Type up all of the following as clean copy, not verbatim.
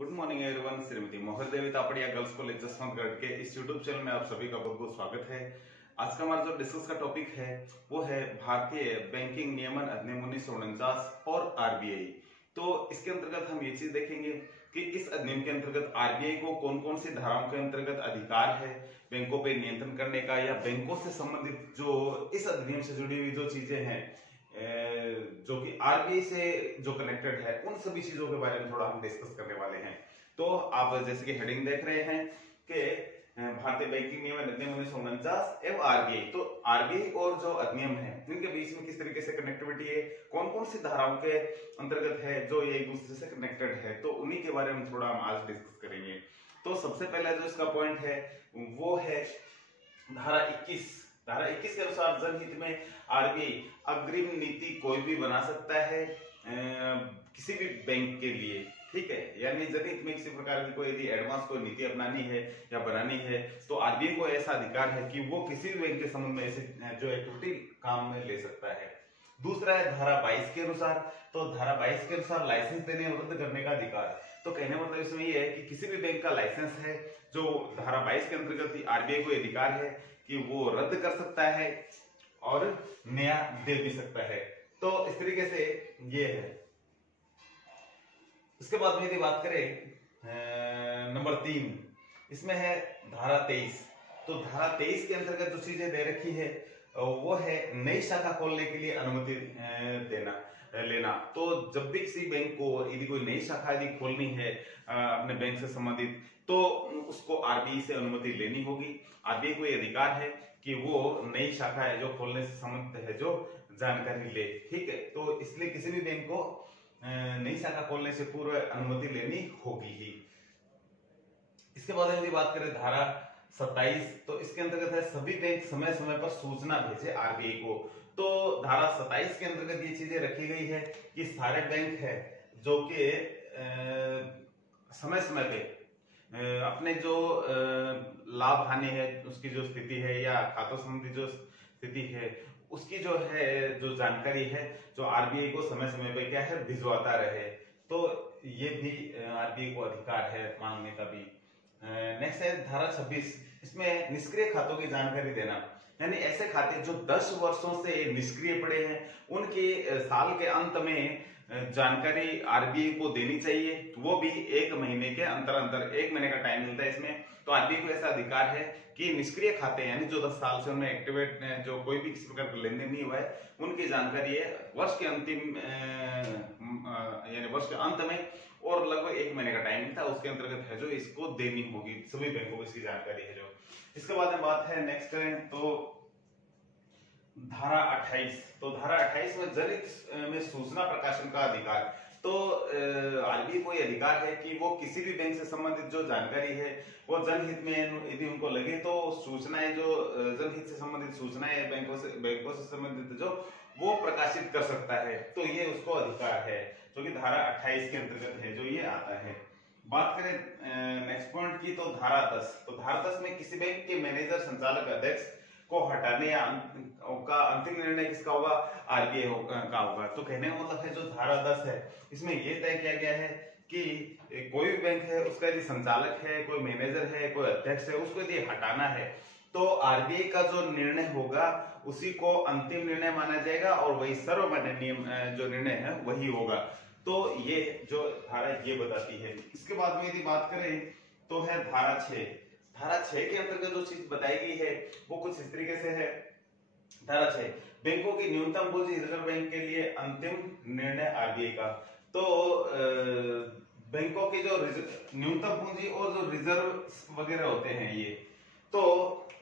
Good morning everyone. Shrimati Mohar Devi Tapadia girls college Jaswantgarh के इस YouTube channel में आप सभी का बहुत बहुत स्वागत है। आज का हमारा जो डिस्कस का टॉपिक है वो है भारतीय बैंकिंग नियमन अधिनियम 1949 और आरबीआई। तो इसके अंतर्गत हम ये चीज देखेंगे कि इस अधिनियम के अंतर्गत आरबीआई को कौन कौन सी धाराओं के अंतर्गत अधिकार है बैंकों पे नियंत्रण करने का, या बैंकों से संबंधित जो इस अधिनियम से जुड़ी हुई जो चीजें हैं जो कि आरबीआई से जो कनेक्टेड है, उन सभी चीजों के बारे में थोड़ा हम डिस्कस करने वाले हैं। तो आप जैसे कि हेडिंग देख रहे हैं कि भारतीय बैंकिंग नियमन अधिनियम 1949 एवं आरबीआई। तो आरबीआई और जो अधिनियम है इनके बीच में किस तरीके से कनेक्टिविटी है, कौन कौन सी धाराओं के अंतर्गत है जो ये एक दूसरे से कनेक्टेड है, तो उन्हीं के बारे में थोड़ा हम आज डिस्कस करेंगे। तो सबसे पहला जो इसका पॉइंट है वो है धारा 21। धारा 21 के अनुसार जनहित में आरबीआई अग्रिम नीति कोई भी बना सकता है किसी भी बैंक के लिए, ठीक है। यानी जनहित में किसी प्रकार की कोई यदि एडवांस कोई नीति अपनानी है या बनानी है तो आरबीआई को ऐसा अधिकार है कि वो किसी भी बैंक के संबंध में ऐसे जो एक्टिविटी काम में ले सकता है। दूसरा है धारा 22 के अनुसार। तो धारा 22 के अनुसार लाइसेंस देने और रद्द करने का अधिकार। तो कहने मतलब इसमें ये है कि किसी भी बैंक का लाइसेंस है जो धारा 22 के अंतर्गत आरबीआई को अधिकार है कि वो रद्द कर सकता है और नया दे भी सकता है। तो इस तरीके से ये है। इसके बाद में यदि बात करें नंबर 3, इसमें है धारा 23। तो धारा 23 के अंतर्गत जो चीजें दे रखी है वो है नई शाखा खोलने के लिए अनुमति लेना। तो जब भी किसी बैंक को यदि कोई नई शाखा यदि खोलनी है अपने बैंक से संबंधित, तो उसको आरबीआई से अनुमति लेनी होगी। आरबीआई को ये अधिकार है कि वो नई शाखा है जो खोलने से संबंधित है जो जानकारी ले, ठीक है। तो इसलिए किसी भी बैंक को नई शाखा खोलने से पूर्व अनुमति लेनी होगी ही। इसके बाद यदि बात करें धारा 27, तो इसके अंतर्गत है सभी बैंक समय समय पर सूचना भेजे आरबीआई को। तो धारा 27 के अंतर्गत ये चीजें रखी गई है कि सारे बैंक है जो कि समय समय पे अपने जो लाभ हानि है उसकी जो स्थिति है या खातों संबंधी जो स्थिति है उसकी जो है जो जानकारी है जो आरबीआई को समय समय पे क्या है भिजवाता रहे। तो ये भी आरबीआई को अधिकार है मांगने का भी। नेक्स्ट है धारा 26। इसमें निष्क्रिय खातों की जानकारी देना, यानी ऐसे खाते जो 10 वर्षों से निष्क्रिय पड़े हैं उनकी साल के अंत में जानकारी आरबीआई को देनी चाहिए। वो भी 1 महीने के अंतर 1 महीने का टाइम मिलता है इसमें। तो आरबीआई को ऐसा अधिकार है कि निष्क्रिय खाते यानी जो 10 साल से उन्हें एक्टिवेट जो कोई भी किसी प्रकार का लेन देन नहीं हुआ है उनकी जानकारी है वर्ष के अंतिम यानी वर्ष के अंत में और लगभग 1 महीने का टाइम था उसके अंतर्गत है जो इसको देनी होगी सभी बैंकों को इसकी जानकारी है जो। इसके बाद में बात है नेक्स्ट करें तो धारा 28। तो धारा 28 में जनहित में सूचना प्रकाशन का अधिकार। तो आरबीआई को यह अधिकार है कि वो किसी भी बैंक से संबंधित जो जानकारी है वो जनहित में यदि उनको लगे तो सूचनाएं जो जनहित से संबंधित सूचनाएं बैंकों से संबंधित जो वो प्रकाशित कर सकता है। तो ये उसको अधिकार है जो कि धारा 28 के अंतर्गत है जो ये आता है। बात करें नेक्स्ट पॉइंट की तो धारा 10। तो धारा 10 में किसी बैंक के मैनेजर संचालक अध्यक्ष को हटाने या का अंतिम निर्णय किसका होगा, आरबीआई का होगा। तो कहने का मतलब है जो धारा 10 है इसमें ये तय किया गया है कि कोई भी बैंक है उसका यदि संचालक है, कोई मैनेजर है, कोई अध्यक्ष है, उसको यदि हटाना है तो आरबीआई का जो निर्णय होगा उसी को अंतिम निर्णय माना जाएगा और वही सर्वमान्य नियम जो निर्णय है वही होगा। तो ये जो धारा ये बताती है। इसके बाद में यदि बात करें तो है धारा 6। धारा 6 के अंतर्गत जो चीज बताई गई है वो कुछ इस तरीके से है। धारा 6, बैंकों की न्यूनतम पूंजी रिजर्व बैंक के लिए अंतिम निर्णय आरबीआई का। तो बैंकों की जो न्यूनतम पूंजी और जो रिजर्व वगैरह होते हैं ये, तो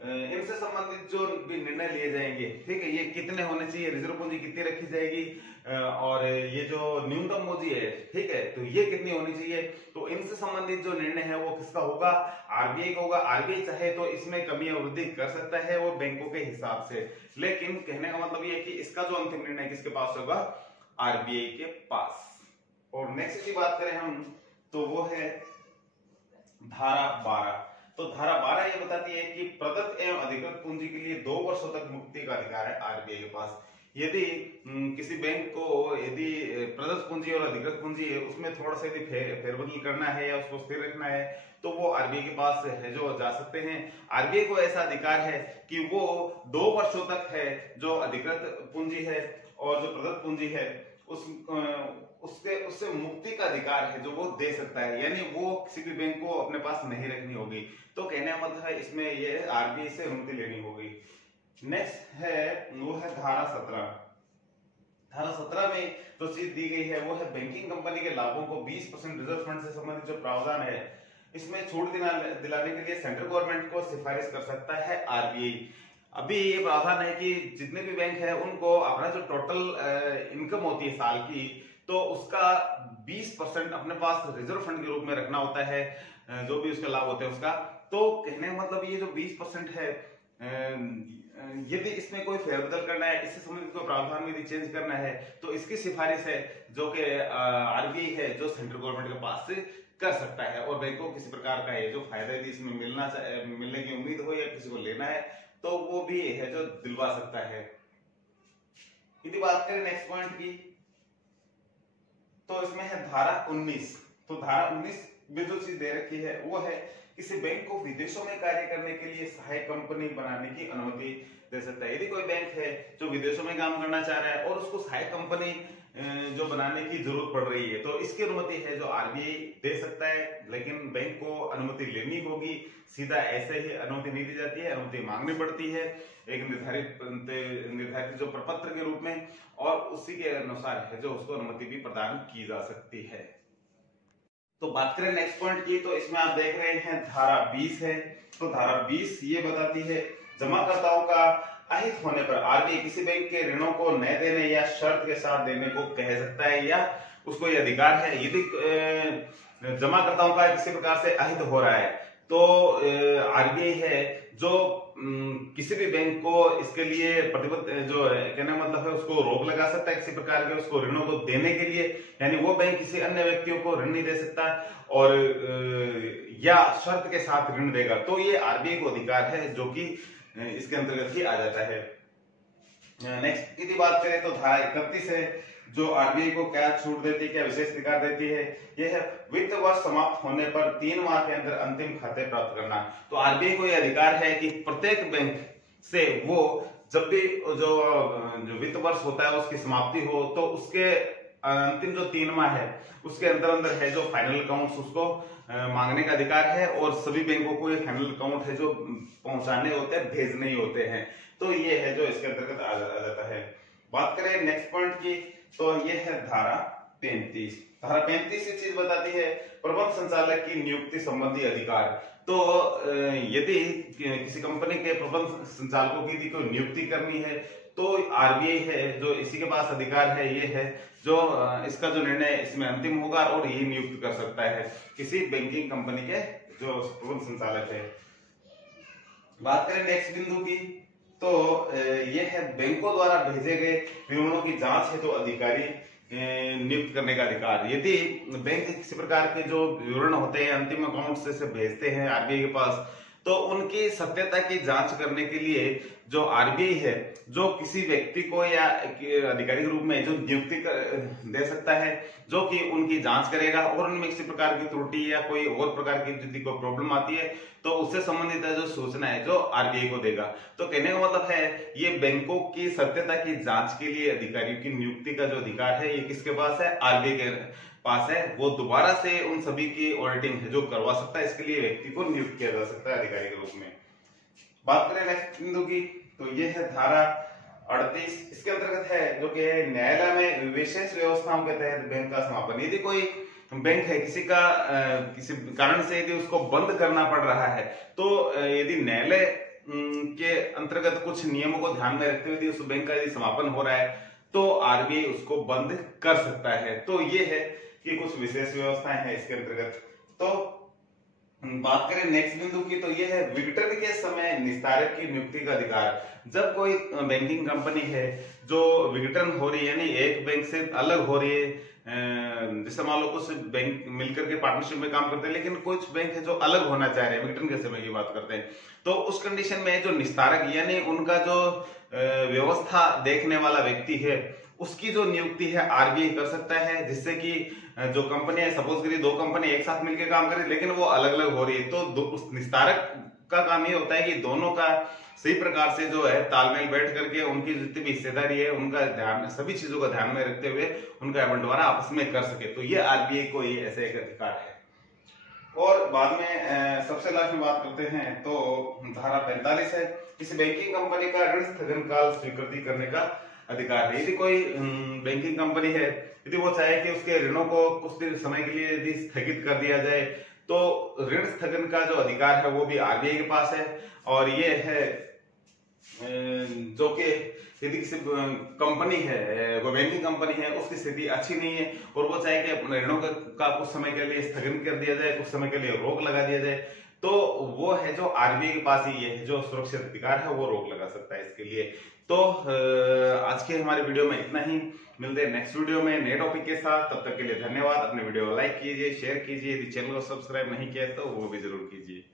इनसे संबंधित जो भी निर्णय लिए जाएंगे, ठीक है, ये कितने होने चाहिए, रिजर्व पूंजी कितनी रखी जाएगी और ये जो न्यूनतम पूंजी है, ठीक है, तो ये कितनी होनी चाहिए। तो इनसे संबंधित जो निर्णय है वो किसका होगा, आरबीआई का होगा। आरबीआई चाहे तो इसमें कमी या वृद्धि कर सकता है वो बैंकों के हिसाब से, लेकिन कहने का मतलब ये है कि इसका जो अंतिम निर्णय किसके पास होगा, आरबीआई के पास। और नेक्स्ट की बात करें हम तो वो है धारा 12। तो धारा 12 ये बताती है कि प्रदत्त एवं अधिकृत पूंजी के लिए 2 वर्षों तक मुक्ति का अधिकार है आरबीआई के पास। यदि किसी बैंक को यदि प्रदत्त पूंजी और अधिकृत पूंजी है उसमें थोड़ा सा यदि फेरबदल करना है या उसको स्थिर रखना है तो वो आरबीआई के पास है जो जा सकते हैं। आरबीआई को ऐसा अधिकार है कि वो 2 वर्षों तक है जो अधिकृत पूंजी है और जो प्रदत्त पूंजी है उससे मुक्ति का अधिकार है जो वो दे सकता है, यानी वो किसी भी बैंक को अपने पास नहीं रखनी होगी। तो कहने का मतलब है इसमें ये आरबीआई से अनुमति लेनी होगी। नेक्स्ट है वो है धारा 17। धारा 17 में जो चीज दी गई है वो है बैंकिंग कंपनी के लाभों को 20% रिजर्व फंड से संबंधित जो प्रावधान है इसमें छूट दिलाने के लिए सेंट्रल गवर्नमेंट को सिफारिश कर सकता है आरबीआई। अभी ये प्रावधान है कि जितने भी बैंक है उनको अपना जो टोटल इनकम होती है साल की तो उसका 20% अपने पास रिजर्व फंड के रूप में रखना होता है, जो भी उसका लाभ होता है उसका। तो कहने का मतलब ये जो 20% है यदि इसमें कोई फेरबदल करना है, इससे संबंधित कोई प्रावधान में यदि चेंज करना है तो इसकी सिफारिश है जो कि आरबीआई है जो सेंट्रल गवर्नमेंट के पास से कर सकता है। और बैंक को किसी प्रकार का है जो फायदा यदि इसमें मिलने की उम्मीद हो या किसी को लेना है तो वो भी है जो दिलवा सकता है। यदि बात करें नेक्स्ट पॉइंट की तो इसमें है धारा 19। तो धारा 19 में जो चीज दे रखी है वो है किसी बैंक को विदेशों में कार्य करने के लिए सहायक कंपनी बनाने की अनुमति दे सकता है। यदि कोई बैंक है जो विदेशों में काम करना चाह रहा है और उसको सहायक कंपनी जो बनाने की जरूरत पड़ रही है तो इसकी अनुमति है जो आरबीआई दे सकता है, लेकिन बैंक को अनुमति लेनी होगी। सीधा ऐसे ही अनुमति नहीं दी जाती है, अनुमति मांगनी पड़ती है एक निर्धारित जो प्रपत्र के रूप में, और उसी के अनुसार है जो उसको अनुमति भी प्रदान की जा सकती है। तो बात करें नेक्स्ट पॉइंट की तो इसमें आप देख रहे हैं धारा 20 है। तो धारा 20 ये बताती है जमाकर्ताओं का अहित होने पर आरबीआई किसी बैंक के ऋणों को न देने या शर्त के साथ देने को कह सकता है या उसको यह अधिकार है। यदि जमाकर्ताओं का किसी प्रकार से अहित हो रहा है तो आरबीआई है जो किसी भी बैंक को इसके लिए प्रतिबद्ध जो है कहने मतलब है उसको रोक लगा सकता है किसी प्रकार के उसको ऋणों को देने के लिए, यानी वो बैंक किसी अन्य व्यक्तियों को ऋण नहीं दे सकता और या शर्त के साथ ऋण देगा। तो ये आरबीआई को अधिकार है जो कि इसके अंतर्गत ही आ जाता है। नेक्स्ट यदि बात करें तो धारा 31 है जो आरबीआई को क्या छूट देती है, क्या विशेष अधिकार देती है। यह है वित्त वर्ष समाप्त होने पर 3 माह के अंदर अंतिम खाते प्राप्त करना। तो आरबीआई को यह अधिकार है कि प्रत्येक बैंक से वो जब भी जो वित्त वर्ष होता है उसकी समाप्ति हो तो उसके अंतिम जो 3 माह है उसके अंदर अंदर है जो फाइनल अकाउंट्स उसको मांगने का अधिकार है, और सभी बैंकों को ये फाइनल अकाउंट है जो पहुंचाने होते हैं, भेजने ही होते हैं। तो ये है जो इसके अंतर्गत आ जाता है। बात करें नेक्स्ट पॉइंट की तो ये है धारा 35। धारा 35 ये चीज बताती है प्रबंध संचालक की नियुक्ति संबंधी अधिकार। तो यदि किसी कंपनी के प्रबंध संचालकों की यदि कोई नियुक्ति करनी है तो आरबीआई है जो इसी के पास अधिकार है, ये है जो इसका जो निर्णय इसमें अंतिम होगा और ये नियुक्त कर सकता है किसी बैंकिंग कंपनी के जो प्रबंध संचालक है। बात करें नेक्स्ट बिंदु की तो ये है बैंकों द्वारा भेजे गए विवरणों की जांच हेतु अधिकारी नियुक्त करने का अधिकार। यदि बैंक किसी प्रकार के जो विवरण होते हैं अंतिम अकाउंट से भेजते हैं आरबीआई के पास तो उनकी सत्यता की जांच करने के लिए जो आरबीआई है जो किसी व्यक्ति को या अधिकारी के रूप में जो नियुक्ति दे सकता है जो कि उनकी जांच करेगा और उनमें किसी प्रकार की त्रुटि या कोई और प्रकार की यदि कोई प्रॉब्लम आती है तो उससे संबंधित जो सूचना है जो आरबीआई को देगा। तो कहने का मतलब है ये बैंकों की सत्यता की जांच के लिए अधिकारियों की नियुक्ति का जो अधिकार है ये किसके पास है, आरबीआई के पास है। वो दोबारा से उन सभी की ऑडिटिंग है जो करवा सकता है, इसके लिए व्यक्ति को नियुक्त किया जा सकता है अधिकारी के रूप में। बात करें नेक्स्ट बिंदु की तो ये है धारा 38। इसके अंतर्गत है जो कि न्यायालय में विशेष व्यवस्थाओं के तहत बैंक का समापन। यदि कोई बैंक है किसी कारण से यदि उसको बंद करना पड़ रहा है तो यदि न्यायालय के अंतर्गत कुछ नियमों को ध्यान में रखते हुए उस बैंक का यदि समापन हो रहा है तो आरबीआई उसको बंद कर सकता है। तो ये है कि कुछ विशेष व्यवस्थाएं हैं इसके अंतर्गत। तो बात करें नेक्स्ट बिंदु की तो ये है विघटन के समय निस्तारक की नियुक्ति का अधिकार। जब कोई बैंकिंग कंपनी है जो विघटन हो रही है यानी एक बैंक से अलग हो रही है जैसे मान लो कुछ बैंक मिलकर के पार्टनरशिप में काम करते हैं, लेकिन कुछ बैंक है जो अलग होना चाह रहे हैं, विघटन के समय की बात करते हैं, तो उस कंडीशन में जो निस्तारक यानी उनका जो व्यवस्था देखने वाला व्यक्ति है उसकी जो नियुक्ति है आरबीआई कर सकता है, जिससे कि जो कंपनी है, सपोज करिए 2 कंपनी एक साथ मिलकर काम कर रही है लेकिन वो अलग अलग हो रही है, तो उस निस्तारक का काम ये होता है कि दोनों का सही प्रकार से जो है तालमेल बैठ करके उनकी जितनी भी हिस्सेदारी है उनका ध्यान, सभी चीजों का ध्यान में रखते हुए उनका बंटवारा आपस में कर सके। तो ये आरबीआई को ये ऐसे एक अधिकार है। और बाद में सबसे लास्ट में बात करते हैं तो धारा 45 है, किसी बैंकिंग कंपनी का ऋण स्थगन काल स्वीकृति करने का अधिकार है। यदि कोई बैंकिंग कंपनी है, यदि वो चाहे कि उसके ऋणों को कुछ देर समय के लिए यदि स्थगित कर दिया जाए तो ऋण स्थगन का जो अधिकार है वो भी आरबीआई के पास है। और ये है जो कि यदि किसी कंपनी है, वो बैंकिंग कंपनी है, उसकी स्थिति अच्छी नहीं है और वो चाहे कि अपने ऋणों का कुछ समय के लिए स्थगन कर दिया जाए, कुछ समय के लिए रोक लगा दिया जाए, तो वो है जो आरबीआई के पास ही है जो सुरक्षित अधिकार है, वो रोक लगा सकता है इसके लिए। तो आज के हमारे वीडियो में इतना ही, मिलते हैं नेक्स्ट वीडियो में नए टॉपिक के साथ। तब तक के लिए धन्यवाद। अपने वीडियो को लाइक कीजिए, शेयर कीजिए, यदि चैनल को सब्सक्राइब नहीं किया तो वो भी जरूर कीजिए।